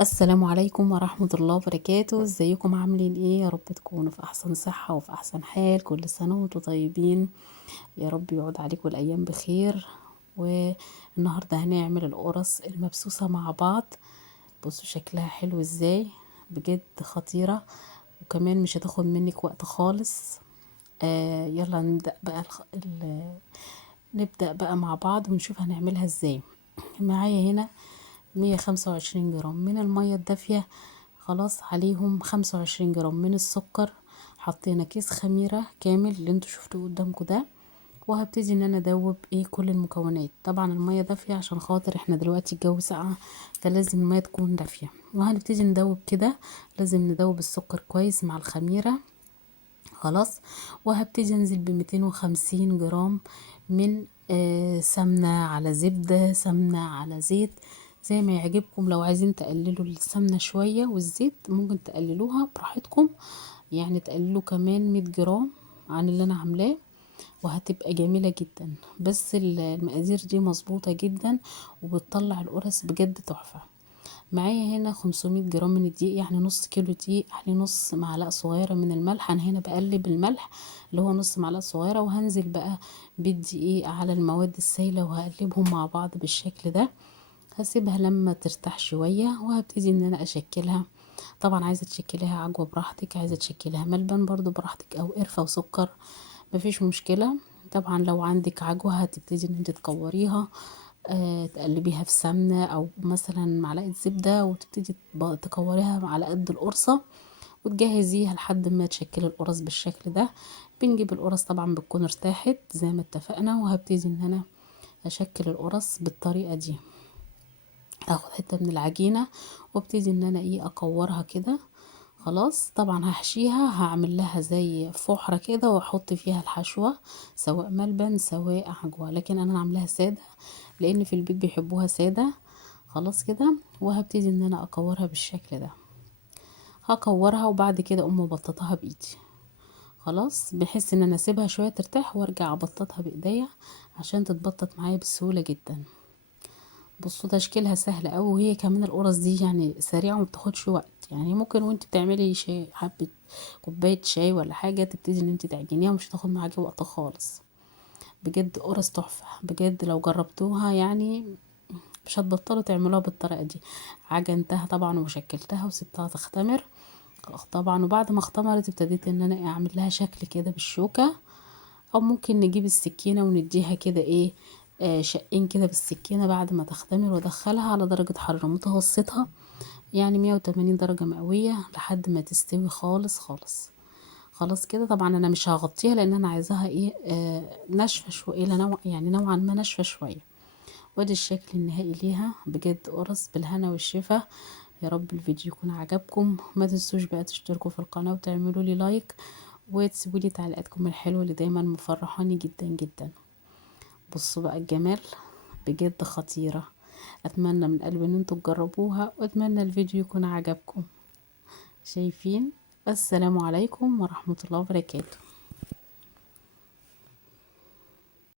السلام عليكم ورحمة الله وبركاته. ازيكم عاملين ايه؟ يا رب تكونوا في احسن صحة وفي احسن حال. كل سنة وانتم طيبين، يا رب يعود عليكم الايام بخير. والنهاردة هنعمل القرص المبسوسة مع بعض. بصوا شكلها حلو ازاي، بجد خطيرة، وكمان مش هتاخد منك وقت خالص. يلا نبدأ بقى نبدأ بقى مع بعض ونشوف هنعملها ازاي. معايا هنا 125 جرام من المية الدافية، خلاص عليهم 25 جرام من السكر. حطينا كيس خميرة كامل اللي انتوا شفتوه قدامكم ده. وهبتدي ان انا ادوب كل المكونات. طبعا المية دافية عشان خاطر احنا دلوقتي الجو ساقع، فلازم المية تكون دافية. وهنبتدي ندوب كده، لازم ندوب السكر كويس مع الخميرة. خلاص. وهبتدي انزل ب250 جرام من سمنة على زبدة، سمنة على زيت، زي ما يعجبكم. لو عايزين تقللوا السمنة شوية والزيت ممكن تقللوها براحتكم، يعني تقللوا كمان 100 جرام عن اللي انا عاملاه، وهتبقى جميلة جدا. بس المقادير دي مظبوطة جدا، وبتطلع القرص بجد تحفة. معايا هنا 500 جرام من الدقيق، يعني نص كيلو دقيق، يعني نص معلقة صغيرة من الملح. انا هنا بقلب الملح اللي هو نص معلقة صغيرة، وهنزل بقى بالدقيق على المواد السائلة وهقلبهم مع بعض بالشكل ده. هسيبها لما ترتاح شوية، وهبتدي ان انا اشكلها. طبعا عايزة تشكليها عجوة براحتك، عايزة تشكليها ملبن برضو براحتك، او قرفة وسكر مفيش مشكلة. طبعا لو عندك عجوة هتبتدي ان انت تكوريها، تقلبيها في سمنة او مثلا معلقة زبدة، وتبتدي تكوريها على قد القرصة، وتجهزيها لحد ما تشكلي القرص بالشكل ده. بنجيب القرص طبعا بتكون ارتاحت زي ما اتفقنا، وهبتدي ان انا اشكل القرص بالطريقة دي. اخد حتة من العجينة وابتدي ان انا اكورها كده. خلاص. طبعا هحشيها، هعمل لها زي فحرة كده واحط فيها الحشوة، سواء ملبن سواء عجوة، لكن انا عاملاها سادة لان في البيت بيحبوها سادة. خلاص كده. وهبتدي ان انا اكورها بالشكل ده. هكورها وبعد كده اقوم مبططها بايدي. خلاص، بحس ان انا اسيبها شوية ترتاح وارجع ابططها بايديا عشان تتبطط معايا بسهولة جدا. بصوا تشكيلها سهل اوي، وهي كمان القرص دي يعني سريعة ومبتاخدش وقت. يعني ممكن وانت بتعملي شاي، حبة كوباية شاي ولا حاجة، تبتدي ان انت تعجنيها ومش هتاخد معاكي وقت خالص. بجد قرص تحفة بجد، لو جربتوها يعني مش هتبطلوا تعملوها بالطريقة دي. عجنتها طبعا وشكلتها وسبتها تختمر. طبعا وبعد ما اختمرت ابتديت ان انا اعمل لها شكل كده بالشوكة، او ممكن نجيب السكينة ونديها كده شقين كده بالسكينة بعد ما تختمر، وادخلها على درجة حرارة متوسطة، يعني 180 درجة مئوية لحد ما تستوي خالص خالص. خلاص كده. طبعا انا مش هغطيها لان انا عايزاها ناشفة شوية، الى نوع يعني نوعا ما ناشفة شوية. وادي الشكل النهائي ليها. بجد قرص بالهنا والشفا. يا رب الفيديو يكون عجبكم. ما تنسوش بقى تشتركوا في القناة وتعملوا لي لايك، وتسيبوا لي تعليقاتكم الحلوة اللي دايما مفرحاني جدا جدا. بصوا بقى الجمال، بجد خطيرة. اتمنى من قلبي ان انتوا تجربوها، واتمنى الفيديو يكون عجبكم. شايفين؟ السلام عليكم ورحمة الله وبركاته.